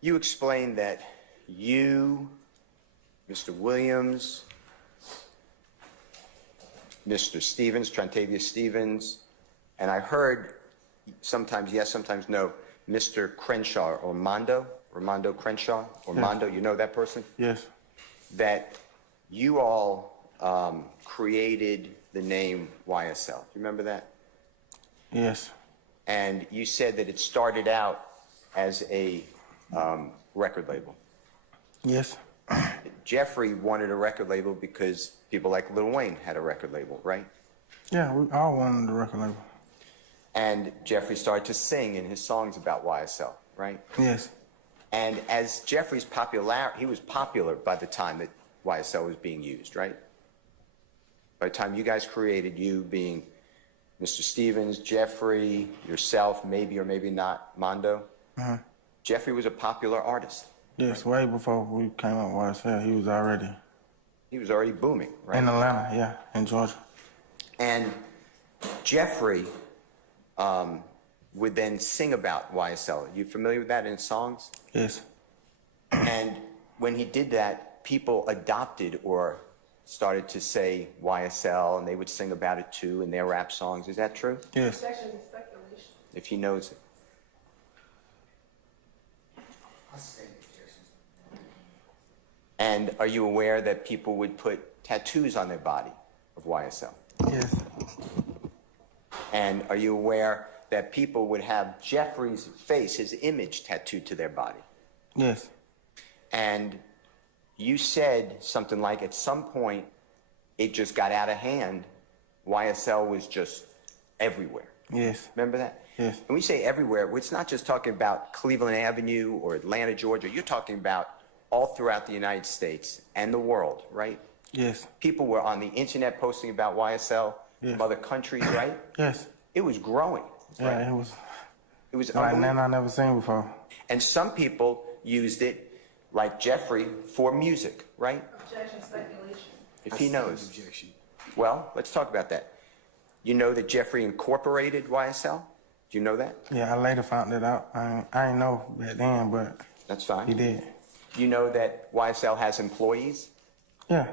you explained that you, Mr. Williams, Mr. Stevens, Trentavious Stevens, and I heard sometimes yes, sometimes no, Mr. Crenshaw or Mondo Crenshaw, or yes. Mondo, you know that person? Yes. That you all created the name YSL. Do you remember that? Yes. And you said that it started out as a record label. Yes. Jeffery wanted a record label because people like Lil Wayne had a record label, right? Yeah, we all wanted a record label. And Jeffery started to sing in his songs about YSL, right? Yes. And as Jeffrey's he was popular by the time that YSL was being used, right? By the time you guys created, you being Mr. Stevens, Jeffery, yourself, maybe or maybe not, Mondo, Jeffery was a popular artist. Yes, right? Way before we came up with YSL, he was already booming, right? In Atlanta, yeah, in Georgia. And Jeffery would then sing about YSL. Are you familiar with that in songs? Yes. And when he did that, people adopted or started to say YSL, and they would sing about it too in their rap songs. Is that true? Yes. Speculation. If he knows it. And are you aware that people would put tattoos on their body of YSL? Yes. And are you aware that people would have Jeffrey's face, his image, tattooed to their body? Yes. And you said something like, at some point, it just got out of hand. YSL was just everywhere. Yes. Remember that? Yes. And we say everywhere, it's not just talking about Cleveland Avenue or Atlanta, Georgia. You're talking about all throughout the United States and the world, right? Yes. People were on the internet posting about YSL yes. from other countries, right? Yes. It was growing. Yeah, right? It was like nothing I never seen before. And some people used it, like Jeffery, for music, right? Objection, speculation. If he knows. Objection. Well, let's talk about that. You know that Jeffery incorporated YSL? Do you know that? Yeah, I later found it out. I didn't know back then, but that's fine. He did. You know that YSL has employees? Yeah.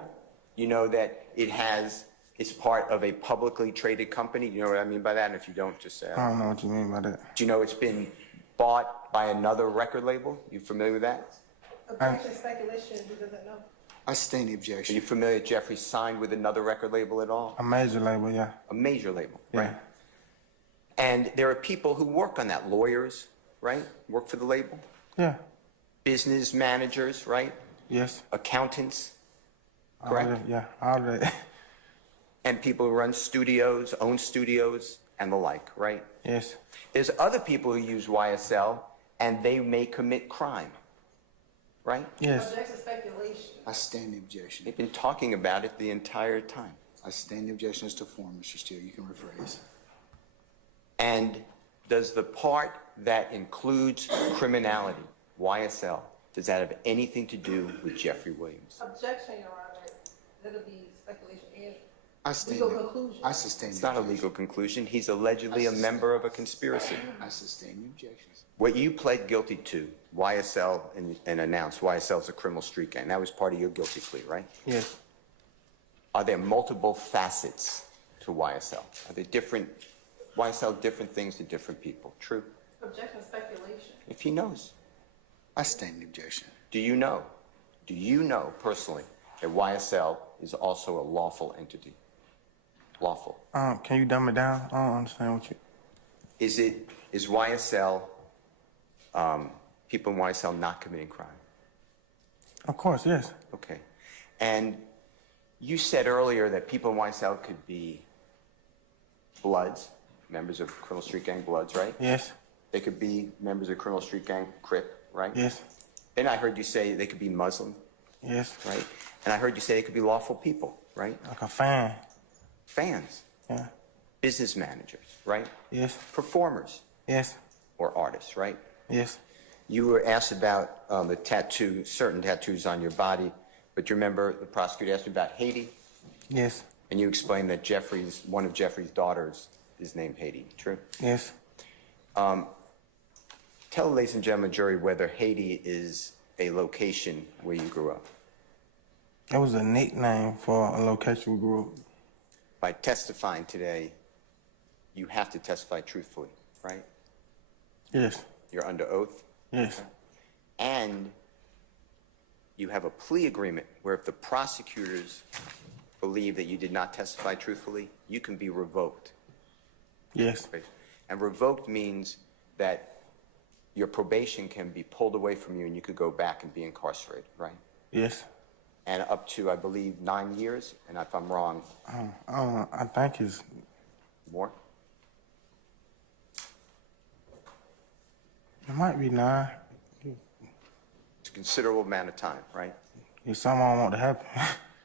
You know that it's part of a publicly traded company? You know what I mean by that? And if you don't, just say. I don't know what you mean by that. Do you know it's been bought by another record label? You familiar with that? Objection, speculation, who doesn't know? I sustain the objection. Are you familiar that Jeffery signed with another record label at all? A major label, yeah. A major label, yeah. right? And there are people who work on that, lawyers, right? Work for the label? Yeah. Business managers, right? Yes. Accountants, correct? Yeah, all that. And people who run studios, own studios, and the like, right? Yes. There's other people who use YSL, and they may commit crime, right? Yes. Objection, speculation. I sustain the objection. They've been talking about it the entire time. I sustain the objection as to form, Mr. Steele. You can rephrase. And does the part that includes criminality, YSL, does that have anything to do with Jeffery Williams? Objection, Your Honor. That'll be speculation and I sustain legal conclusion. I sustain It's the not a objection. legal conclusion. He's allegedly a member of a conspiracy. I sustain the objections. What you pled guilty to, YSL, and announced YSL is a criminal street gang. That was part of your guilty plea, right? Yes. Are there multiple facets to YSL? Are there YSL different things to different people? True? Objection, speculation. If he knows. I sustain the objection. Do you know personally that YSL is also a lawful entity? Lawful. Can you dumb it down? I don't understand what you... Is YSL, people in YSL not committing crime? Of course, yes. Okay. And you said earlier that people in YSL could be Bloods, members of Criminal Street Gang Bloods, right? Yes. They could be members of Criminal Street Gang Crip, right? Yes. Then I heard you say they could be Muslim. Yes. Right? And I heard you say they could be lawful people, right? Like a fan. Fans. Yeah. Business managers, right? Yes. Performers. Yes. Or artists, right? Yes. You were asked about certain tattoos on your body, but you remember the prosecutor asked you about Haiti? Yes. And you explained that one of Jeffrey's daughters is named Haiti, true? Yes. Tell the ladies and gentlemen, jury, whether Haiti is a location where you grew up. It was a nickname for a location we grew up. By testifying today, you have to testify truthfully, right? Yes. You're under oath. Yes. And you have a plea agreement where if the prosecutors believe that you did not testify truthfully, you can be revoked. Yes. And revoked means that your probation can be pulled away from you and you could go back and be incarcerated, right? Yes. And up to, I believe, 9 years, and if I'm wrong, I think it's more? it might be 9. It's a considerable amount of time, right? It's something I don't want to happen.